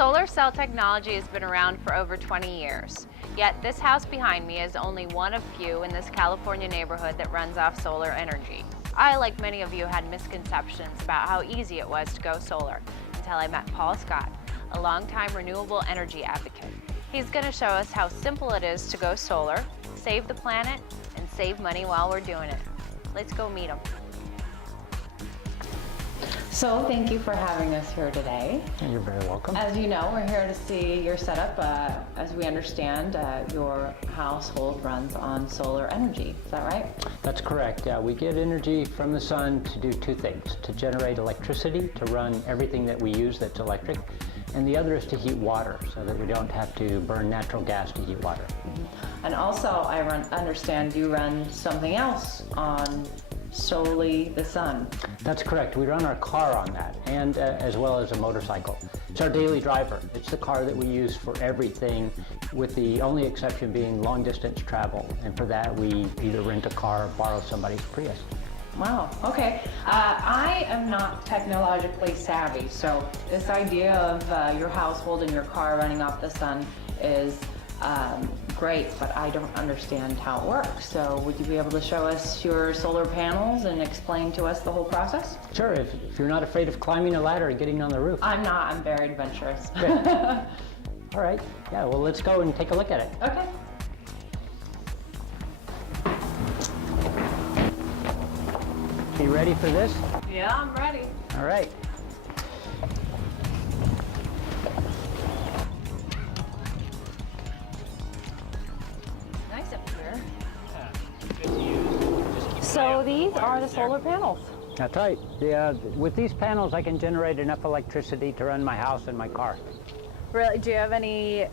Solar cell technology has been around for over 20 years, yet this house behind me is only one of few in this California neighborhood that runs off solar energy. I, like many of you, had misconceptions about how easy it was to go solar until I met Paul Scott, a longtime renewable energy advocate. He's going to show us how simple it is to go solar, save the planet, and save money while we're doing it. Let's go meet him. So thank you for having us here today. You're very welcome. As you know, we're here to see your setup. As we understand, your household runs on solar energy. Is that right? That's correct. We get energy from the sun to do two things: to generate electricity, to run everything that we use that's electric, and the other is to heat water, so that we don't have to burn natural gas to heat water. Mm-hmm. And also, I understand you run something else on solely the sun. That's correct. We run our car on that, and as well as a motorcycle. It's our daily driver. It's the car that we use for everything, with the only exception being long distance travel. And for that, we either rent a car or borrow somebody's Prius. Wow, okay. I am not technologically savvy, so this idea of your household and your car running off the sun is great, but I don't understand how it works. So would you be able to show us your solar panels and explain to us the whole process? Sure, if you're not afraid of climbing a ladder and getting on the roof. I'm not, I'm very adventurous. All right, yeah, well, let's go and take a look at it. Okay. You ready for this? Yeah, I'm ready. All right. Nice up here. So these are the solar panels. That's right. With these panels, I can generate enough electricity to run my house and my car. Really? Do you have any,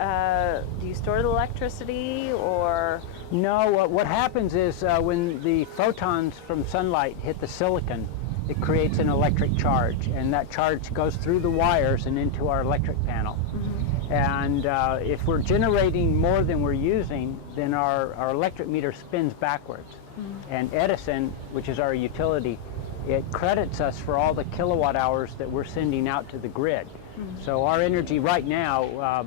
do you store the electricity or? No, what happens is when the photons from sunlight hit the silicon, it creates an electric charge, and that charge goes through the wires and into our electric panel. Mm-hmm. And if we're generating more than we're using, then our electric meter spins backwards. Mm-hmm. And Edison, which is our utility, it credits us for all the kilowatt hours that we're sending out to the grid. Mm-hmm. So our energy right now,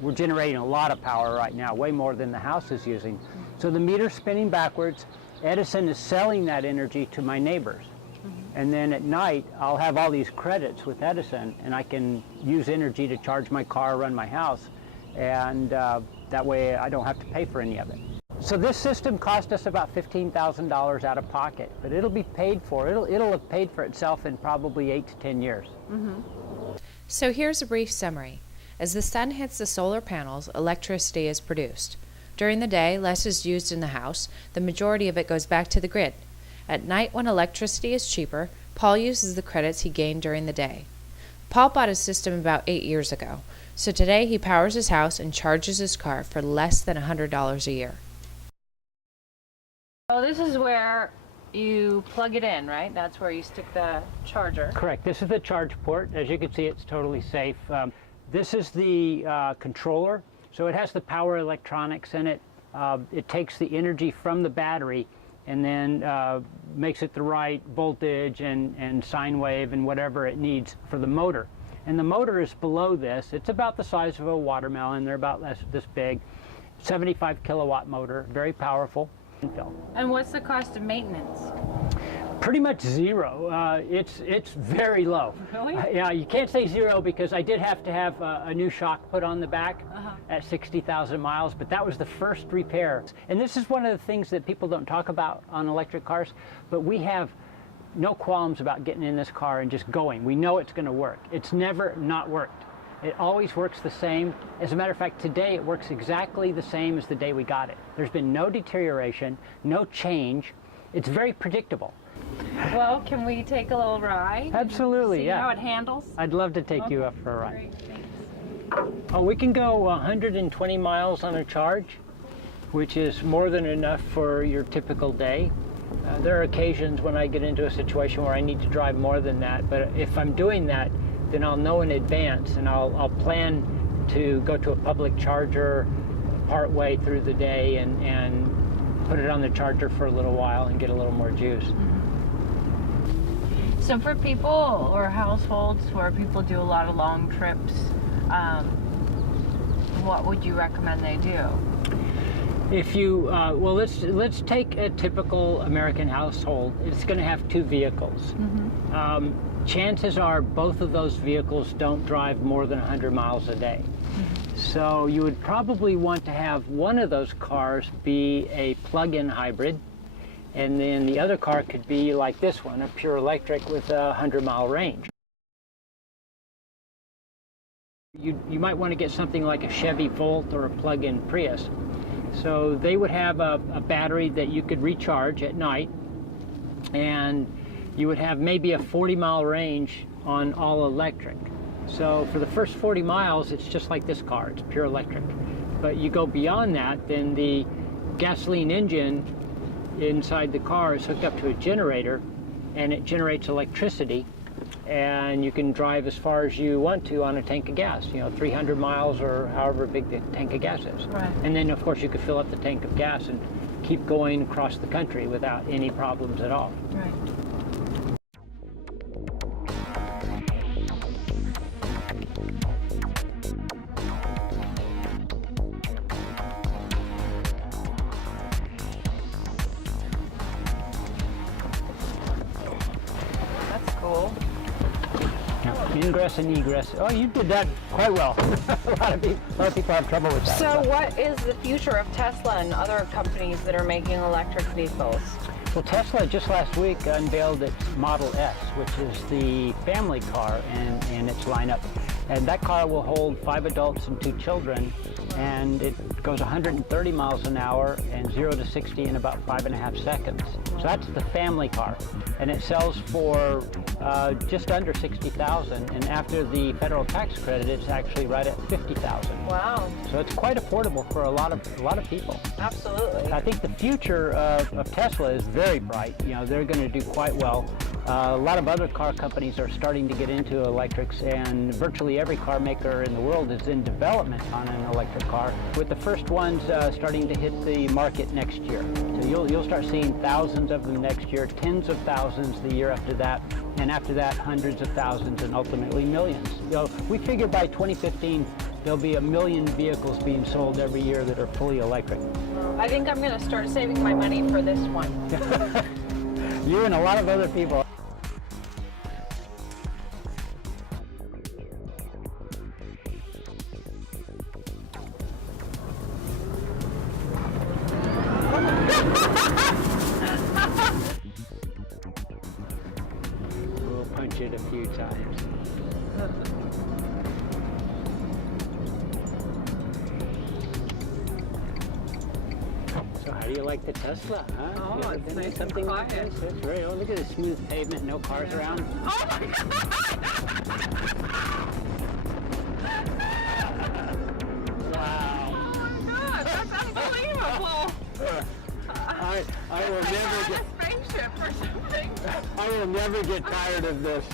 we're generating a lot of power right now, way more than the house is using. Mm-hmm. So the meter's spinning backwards. Edison is selling that energy to my neighbors. Mm-hmm. And then at night, I'll have all these credits with Edison, and I can use energy to charge my car, run my house, and that way I don't have to pay for any of it. So this system cost us about $15,000 out of pocket, but it'll be paid for. It'll have paid for itself in probably 8 to 10 years. Mm-hmm. So here's a brief summary. As the sun hits the solar panels, electricity is produced. During the day, less is used in the house. The majority of it goes back to the grid. At night, when electricity is cheaper, Paul uses the credits he gained during the day. Paul bought his system about 8 years ago, so today he powers his house and charges his car for less than $100 a year. So this is where you plug it in, right? That's where you stick the charger. Correct. This is the charge port. As you can see, it's totally safe. This is the controller. So it has the power electronics in it. It takes the energy from the battery and then makes it the right voltage and sine wave and whatever it needs for the motor. And the motor is below this. It's about the size of a watermelon. They're about this big. 75 kilowatt motor, very powerful. And what's the cost of maintenance? Pretty much zero. It's very low. Really? Yeah, you can't say zero because I did have to have a new shock put on the back at 60,000 miles, but that was the first repair. And this is one of the things that people don't talk about on electric cars, but we have no qualms about getting in this car and just going. We know it's going to work. It's never not worked. It always works the same. As a matter of fact, today it works exactly the same as the day we got it. There's been no deterioration, no change. It's very predictable. Well, can we take a little ride? Absolutely, see yeah. how it handles? I'd love to take you up for a ride. Great, thanks. Oh, we can go 120 miles on a charge, which is more than enough for your typical day. There are occasions when I get into a situation where I need to drive more than that, but if I'm doing that, then I'll know in advance and I'll plan to go to a public charger part way through the day and put it on the charger for a little while and get a little more juice. So for people or households where people do a lot of long trips, what would you recommend they do? If you, well, let's take a typical American household. It's going to have 2 vehicles. Chances are both of those vehicles don't drive more than 100 miles a day. So you would probably want to have one of those cars be a plug-in hybrid, and then the other car could be like this one, a pure electric with a 100-mile range. You might want to get something like a Chevy Volt or a plug-in Prius. So they would have a battery that you could recharge at night, and you would have maybe a 40-mile range on all electric. So for the first 40 miles, it's just like this car, it's pure electric. But you go beyond that, then the gasoline engine inside the car is hooked up to a generator, and it generates electricity, and you can drive as far as you want to on a tank of gas, 300 miles or however big the tank of gas is. Right. And then of course you could fill up the tank of gas and keep going across the country without any problems at all. Right. That's cool. Ingress and egress. Oh, you did that quite well. a lot of people have trouble with that. So what is the future of Tesla and other companies that are making electric vehicles? Well, Tesla just last week unveiled its Model S, which is the family car in its lineup. And that car will hold 5 adults and 2 children, and it goes 130 miles an hour and 0 to 60 in about 5.5 seconds. So that's the family car, and it sells for just under $60,000. And after the federal tax credit, it's actually right at $50,000. Wow. So it's quite affordable for a lot of people. Absolutely. I think the future of Tesla is very bright. They're going to do quite well. A lot of other car companies are starting to get into electrics, and virtually every car maker in the world is in development on an electric car, with the first ones starting to hit the market next year. So you'll start seeing thousands of them next year, tens of thousands the year after that, and after that hundreds of thousands and ultimately millions. We figure by 2015 there'll be 1 million vehicles being sold every year that are fully electric. I think I'm going to start saving my money for this one. You and a lot of other people. We'll punch it a few times. So how do you like the Tesla, huh? Oh, You ever it's been in nice and something like quiet. this? It's very, oh, look at the smooth pavement, no cars around. Oh my God! Wow. Oh my God, that's unbelievable! I will never get, spaceship or something. I will never get tired of this.